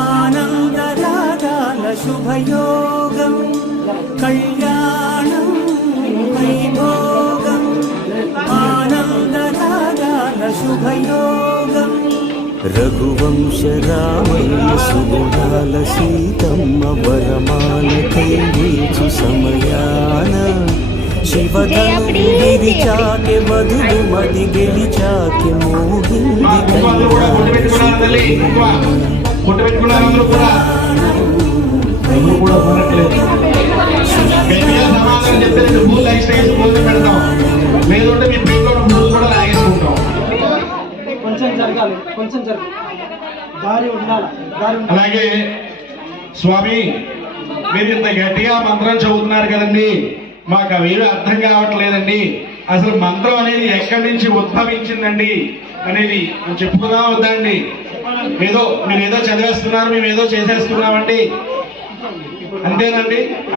ఆనందరాగాల శుభయోగం కళ్యాణం వైభోగం ఆనందరాగాల శుభయోగం రఘువంశ రామయ్య సుగుణాల సీతమ్మ వరమాలకై వేచు సమయాన శివధను విరిచాకె వధువు మది గెలిచాకె మోగింది అలాగే స్వామి మీరు ఇంత గట్టిగా మంత్రం చదువుతున్నారు కదండి, మాకు అవేవి అర్థం కావట్లేదండి. అసలు మంత్రం అనేది ఎక్కడి నుంచి ఉద్భవించిందండి అనేది మనం చెప్పుకుందాం వద్దండి. మీరు ఏదో చదివేస్తున్నారు, మేము ఏదో చేసేస్తున్నామండి, అంతేనండి.